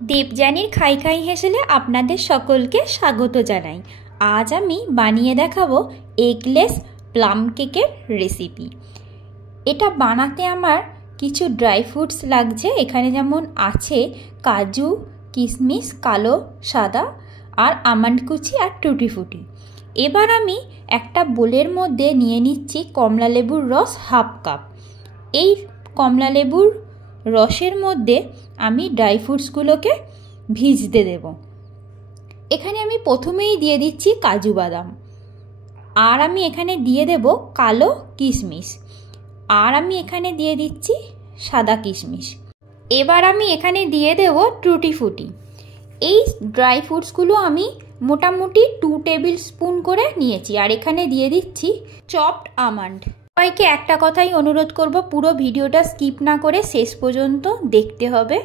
দেবযানীর খাই খাই হেসেলে আপনাদের সকলকে স্বাগত জানাই। আজ আমি বানিয়ে দেখাবো এগলেস প্লাম কেকের রেসিপি। এটা বানাতে আমার কিছু ড্রাই ফ্রুটস লাগছে। এখানে যেমন আছে কাজু, কিশমিশ, কালো, সাদা আর আমন্ড কুচি আর টুটি ফুটি। এবার আমি একটা বোলের মধ্যে নিয়ে নিচ্ছি কমলা লেবুর রস হাফ কাপ। এই কমলা লেবুর রসের মধ্যে আমি ড্রাই ফ্রুটসগুলোকে ভিজতে দেব। এখানে আমি প্রথমেই দিয়ে দিচ্ছি কাজু বাদাম, আর আমি এখানে দিয়ে দেব কালো কিশমিশ, আর আমি এখানে দিয়ে দিচ্ছি সাদা কিশমিশ। এবার আমি এখানে দিয়ে দেব টুটি ফুটি। এই ড্রাই ফ্রুটসগুলো আমি মোটামুটি 2 টেবিল স্পুন করে নিয়েছি, আর এখানে দিয়ে দিচ্ছি চপড আমন্ড। সবাইকে একটা কথাই অনুরোধ করব, পুরো ভিডিওটা স্কিপ না করে শেষ পর্যন্ত দেখতে হবে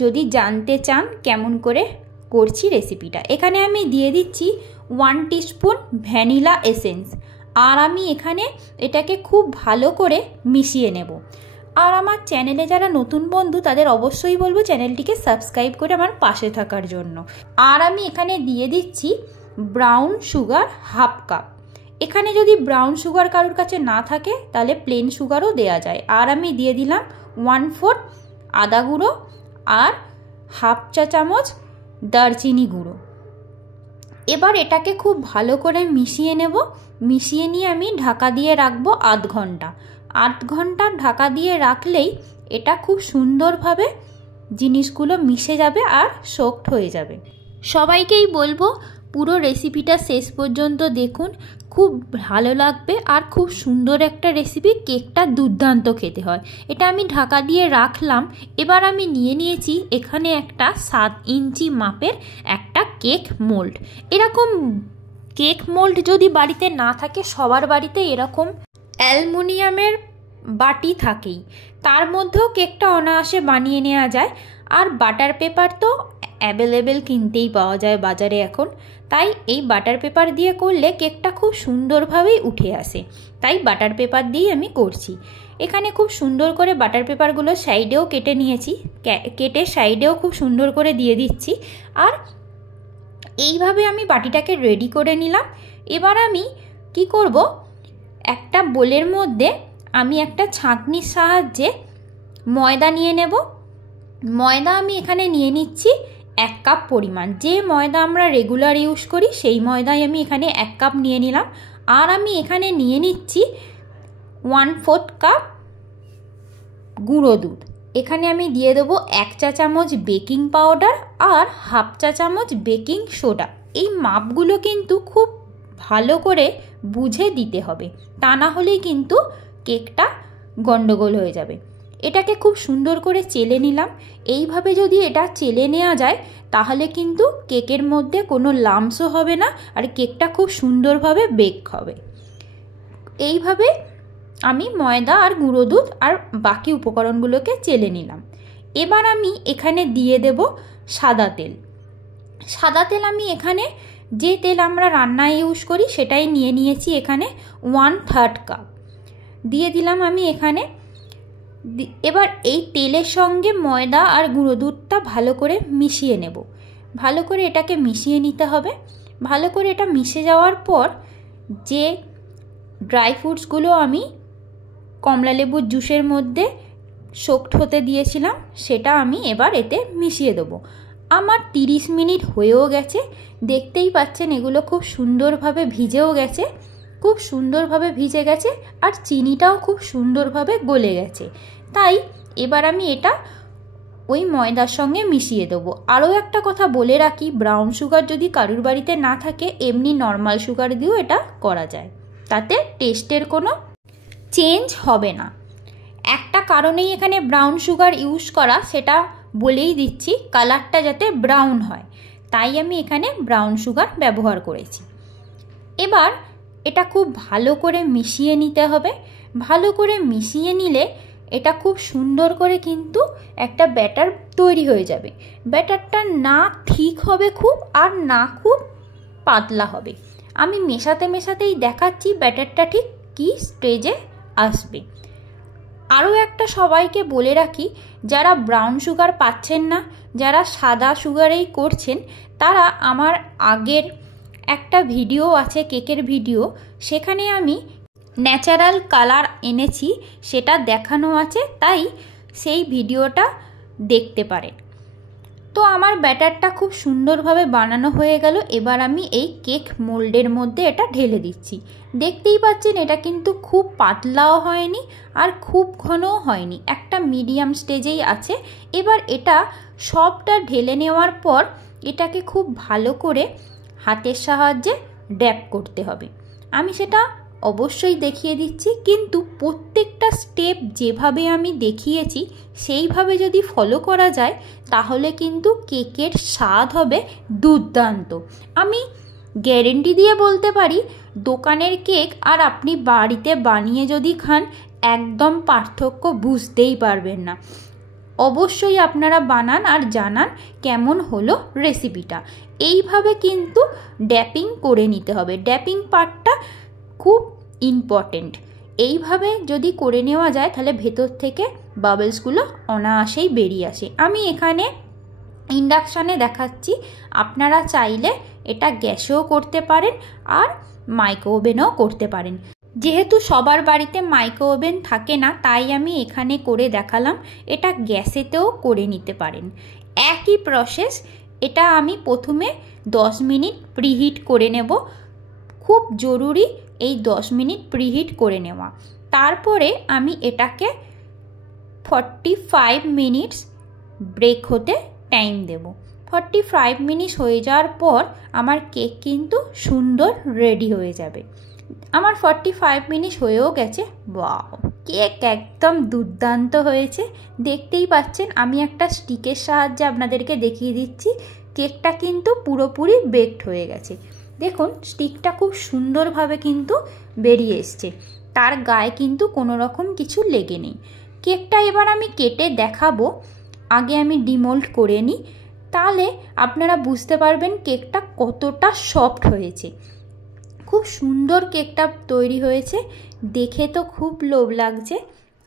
যদি জানতে চান কেমন করে করছি রেসিপিটা। এখানে আমি দিয়ে দিচ্ছি 1 টিস্পুন ভ্যানিলা এসেন্স, আর আমি এখানে এটাকে খুব ভালো করে মিশিয়ে নেব। আর আমার চ্যানেলে যারা নতুন বন্ধু তাদের অবশ্যই বলবো চ্যানেলটিকে সাবস্ক্রাইব করে আমার পাশে থাকার জন্য। আর আমি এখানে দিয়ে দিচ্ছি ব্রাউন সুগার হাফ কাপ। এখানে যদি ব্রাউন সুগার কারোর কাছে না থাকে তাহলে প্লেন সুগারও দেওয়া যায়। আর আমি দিয়ে দিলাম 1/4 আদা গুঁড়ো আর হাফ চা চামচ দারচিনি গুঁড়ো। এবার এটাকে খুব ভালো করে মিশিয়ে নেব। মিশিয়ে নিয়ে আমি ঢাকা দিয়ে রাখবো 8 ঘন্টা। 8 ঘন্টা ঢাকা দিয়ে রাখলেই এটা খুব সুন্দরভাবে জিনিসগুলো মিশে যাবে আর সফট হয়ে যাবে। সবাইকেই বলবো পুরো রেসিপিটা শেষ পর্যন্ত দেখুন, খুব ভালো লাগবে আর খুব সুন্দর একটা রেসিপি। কেকটা দুর্দান্ত খেতে হয়। এটা আমি ঢাকা দিয়ে রাখলাম। এবার আমি নিয়ে নিয়েছি এখানে একটা 7 ইঞ্চি মাপের একটা কেক মোল্ড। এরকম কেক মোল্ড যদি বাড়িতে না থাকে, সবার বাড়িতে এরকম অ্যালুমিনিয়ামের বাটি থাকেই, তার মধ্যেও কেকটা অনায়াসে বানিয়ে নেওয়া যায়। আর বাটার পেপার তো অ্যাভেলেবেল কিনতেই পাওয়া যায় বাজারে এখন, তাই এই বাটার পেপার দিয়ে করলে কেকটা খুব সুন্দরভাবেই উঠে আসে। তাই বাটার পেপার দিয়েই আমি করছি। এখানে খুব সুন্দর করে বাটার পেপারগুলো সাইডেও কেটে নিয়েছি, কেটে সাইডেও খুব সুন্দর করে দিয়ে দিচ্ছি। আর এইভাবে আমি বাটিটাকে রেডি করে নিলাম। এবার আমি কি করব, একটা বোলের মধ্যে আমি একটা ছাঁকনির সাহায্যে ময়দা নিয়ে নেব। ময়দা আমি এখানে নিয়ে নিচ্ছি 1 কাপ পরিমাণ। যে ময়দা আমরা রেগুলার ইউজ করি সেই ময়দাই আমি এখানে 1 কাপ নিয়ে নিলাম। আর আমি এখানে নিয়ে নিচ্ছি 1/4 কাপ গুঁড়ো দুধ। এখানে আমি দিয়ে দেবো 1 চা চামচ বেকিং পাউডার আর হাফ চা চামচ বেকিং সোডা। এই মাপগুলো কিন্তু খুব ভালো করে বুঝে দিতে হবে, তা না হলেই কিন্তু কেকটা গন্ডগোল হয়ে যাবে। এটাকে খুব সুন্দর করে চেলে নিলাম। এইভাবে যদি এটা চেলে নেওয়া যায় তাহলে কিন্তু কেকের মধ্যে কোনো লাম্পসও হবে না, আর কেকটা খুব সুন্দরভাবে বেক হবে। এইভাবে আমি ময়দা আর গুঁড়ো দুধ আর বাকি উপকরণগুলোকে চেলে নিলাম। এবার আমি এখানে দিয়ে দেব সাদা তেল। সাদা তেল আমি এখানে যে তেল আমরা রান্নায় ইউজ করি সেটাই নিয়ে নিয়েছি। এখানে 1/3 কাপ দিয়ে দিলাম আমি এখানে। এবার এই তেলের সঙ্গে ময়দা আর গুঁড়ো দুধটা ভালো করে মিশিয়ে নেব। ভালো করে এটাকে মিশিয়ে নিতে হবে। ভালো করে এটা মিশে যাওয়ার পর যে ড্রাই ফ্রুটসগুলো আমি কমলা লেবুর জুসের মধ্যে সোকড হতে দিয়েছিলাম সেটা আমি এবার এতে মিশিয়ে দেবো। আমার 30 মিনিট হয়েও গেছে। দেখতেই পাচ্ছেন এগুলো খুব সুন্দরভাবে ভিজেও গেছে, খুব সুন্দরভাবে ভিজে গেছে, আর চিনিটাও খুব সুন্দরভাবে গলে গেছে। তাই এবার আমি এটা ওই ময়দার সঙ্গে মিশিয়ে দেবো। আরও একটা কথা বলে রাখি, ব্রাউন সুগার যদি কারুর বাড়িতে না থাকে এমনি নর্মাল সুগার দিয়েও এটা করা যায়, তাতে টেস্টের কোনো চেঞ্জ হবে না। একটা কারণেই এখানে ব্রাউন সুগার ইউজ করা, সেটা বলেই দিচ্ছি, কালারটা যাতে ব্রাউন হয়, তাই আমি এখানে ব্রাউন সুগার ব্যবহার করেছি। এবার এটা খুব ভালো করে মিশিয়ে নিতে হবে। ভালো করে মিশিয়ে নিলে এটা খুব সুন্দর করে কিন্তু একটা ব্যাটার তৈরি হয়ে যাবে। ব্যাটারটা না ঠিক হবে খুব, আর না খুব পাতলা হবে। আমি মেশাতে মেশাতেই দেখাচ্ছি ব্যাটারটা ঠিক কী স্টেজে আসবে। আরও একটা সবাইকে বলে রাখি, যারা ব্রাউন সুগার পাচ্ছেন না, যারা সাদা সুগারেই করছেন, তারা আমার আগের একটা ভিডিও আছে, কেকের ভিডিও, সেখানে আমি ন্যাচারাল কালার এনেছি, সেটা দেখানো আছে, তাই সেই ভিডিওটা দেখতে পারেন। তো আমার ব্যাটারটা খুব সুন্দরভাবে বানানো হয়ে গেল। এবার আমি এই কেক মোল্ডের মধ্যে এটা ঢেলে দিচ্ছি। দেখতেই পাচ্ছেন এটা কিন্তু খুব পাতলাও হয়নি আর খুব ঘনও হয়নি, একটা মিডিয়াম স্টেজেই আছে। এবার এটা সবটা ঢেলে নেওয়ার পর এটাকে খুব ভালো করে হাতের সাহায্যে ড্যাপ করতে হবে। আমি সেটা অবশ্যই দেখিয়ে দিচ্ছি, কিন্তু প্রত্যেকটা স্টেপ যেভাবে আমি দেখিয়েছি সেইভাবে যদি ফলো করা যায় তাহলে কিন্তু কেকের স্বাদ হবে দুর্দান্ত। আমি গ্যারেন্টি দিয়ে বলতে পারি, দোকানের কেক আর আপনি বাড়িতে বানিয়ে যদি খান একদম পার্থক্য বুঝতেই পারবেন না। অবশ্যই আপনারা বানান আর জানান কেমন হলো রেসিপিটা। এইভাবে কিন্তু ড্যাপিং করে নিতে হবে, ড্যাপিং পার্টটা খুব ইম্পর্টেন্ট। এইভাবে যদি করে নেওয়া যায় তাহলে ভেতর থেকে বাবলসগুলো অনায়াসেই বেরিয়ে আসে। আমি এখানে ইন্ডাকশানে দেখাচ্ছি, আপনারা চাইলে এটা গ্যাসেও করতে পারেন আর মাইক্রো ওভেনেও করতে পারেন। যেহেতু সবার বাড়িতে মাইক্রো ওভেন থাকে না, তাই আমি এখানে করে দেখালাম। এটা গ্যাসেতেও করে নিতে পারেন, একই প্রসেস। এটা আমি প্রথমে 10 মিনিট প্রিহিট করে নেব, খুব জরুরি এই 10 মিনিট প্রিহিট করে নেওয়া। তারপরে আমি এটাকে 45 মিনিটস ব্রেক হতে টাইম দেব। 45 মিনিট হয়ে যাওয়ার পর আমার কেক কিন্তু সুন্দর রেডি হয়ে যাবে। আমার 45 মিনিট হয়েও গেছে। ওয়াও, কেক একদম দুর্দান্ত হয়েছে। দেখতেই পাচ্ছেন, আমি একটা স্টিকের সাহায্যে আপনাদেরকে দেখিয়ে দিচ্ছি। কেকটা কিন্তু পুরোপুরি বেকড হয়ে গেছে। দেখুন স্টিকটা খুব সুন্দরভাবে কিন্তু বেরিয়ে এসছে, তার গায়ে কিন্তু কোনো রকম কিছু লেগে নেই। কেকটা এবার আমি কেটে দেখাবো, আগে আমি ডিমোল্ড করে নিই, তাহলে আপনারা বুঝতে পারবেন কেকটা কতটা সফট হয়েছে। খুব সুন্দর কেকটা তৈরি হয়েছে, দেখে তো খুব লোভ লাগছে।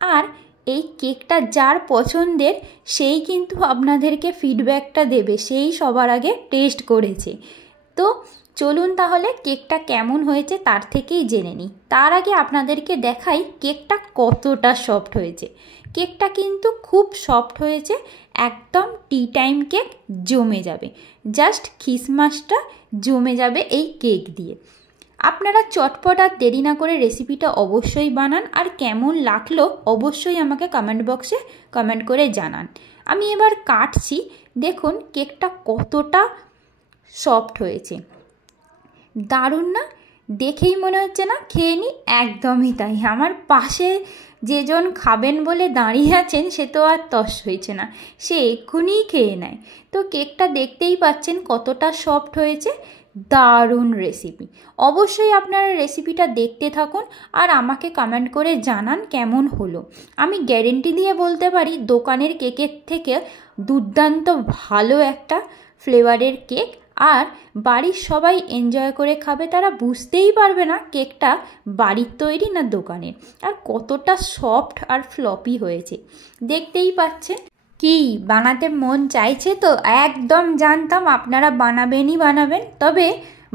আর এই কেকটা যার পছন্দের সেই কিন্তু আপনাদেরকে ফিডব্যাকটা দেবে, সেই সবার আগে টেস্ট করেছে। তো চলুন তাহলে কেকটা কেমন হয়েছে তার থেকেই জেনে নিই। তার আগে আপনাদেরকে দেখাই কেকটা কতটা সফট হয়েছে। কেকটা কিন্তু খুব সফট হয়েছে, একদম টি টাইম কেক জমে যাবে, জাস্ট খিসমাসটা জমে যাবে এই কেক দিয়ে। আপনারা চটপট আর দেরি না করে রেসিপিটা অবশ্যই বানান, আর কেমন লাগলো অবশ্যই আমাকে কমেন্ট বক্সে কমেন্ট করে জানান। আমি এবার কাটছি, দেখুন কেকটা কতটা সফট হয়েছে, দারুণ না? দেখেই মনে হচ্ছে না খেয়ে নিই? একদমই তাই। আমার পাশে যেজন খাবেন বলে দাঁড়িয়ে আছেন সে তো আর তস হয়েছে না, সে এক্ষুনিই খেয়ে নেয়। তো কেকটা দেখতেই পাচ্ছেন কতটা সফট হয়েছে, দারুণ রেসিপি। অবশ্যই আপনারা রেসিপিটা দেখতে থাকুন আর আমাকে কমেন্ট করে জানান কেমন হলো। আমি গ্যারেন্টি দিয়ে বলতে পারি দোকানের কেকের থেকে দুর্দান্ত ভালো একটা ফ্লেভারের কেক, আর বাড়ির সবাই এনজয় করে খাবে, তারা বুঝতেই পারবে না কেকটা বাড়ির তৈরি না দোকানের। আর কতটা সফট আর ফ্লপি হয়েছে দেখতেই পাচ্ছেন। কি বানাতে মন চাইছে তো? একদম জানতাম আপনারা বানাবেনই বানাবেন। তবে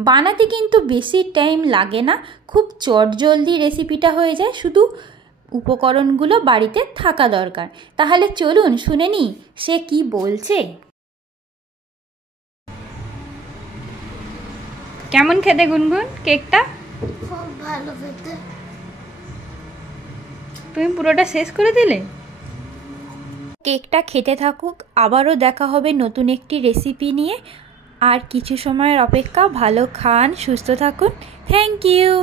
বানাতে কিন্তু বেশি টাইম লাগে না, খুব চটজলদি রেসিপিটা হয়ে যায়, শুধু উপকরণগুলো বাড়িতে থাকা দরকার। তাহলে চলুন শুনে নিই সে কি বলছে। কেমন খেতে গুনগুন কেকটা? খুব ভালো খেতে। তুমি পুরোটা শেষ করে দিলে। কেকটা খেতে থাকুক, আবারও দেখা হবে নতুন একটি রেসিপি নিয়ে। আর কিছু সময়ের অপেক্ষা, ভালো খান, সুস্থ থাকুন। Thank you.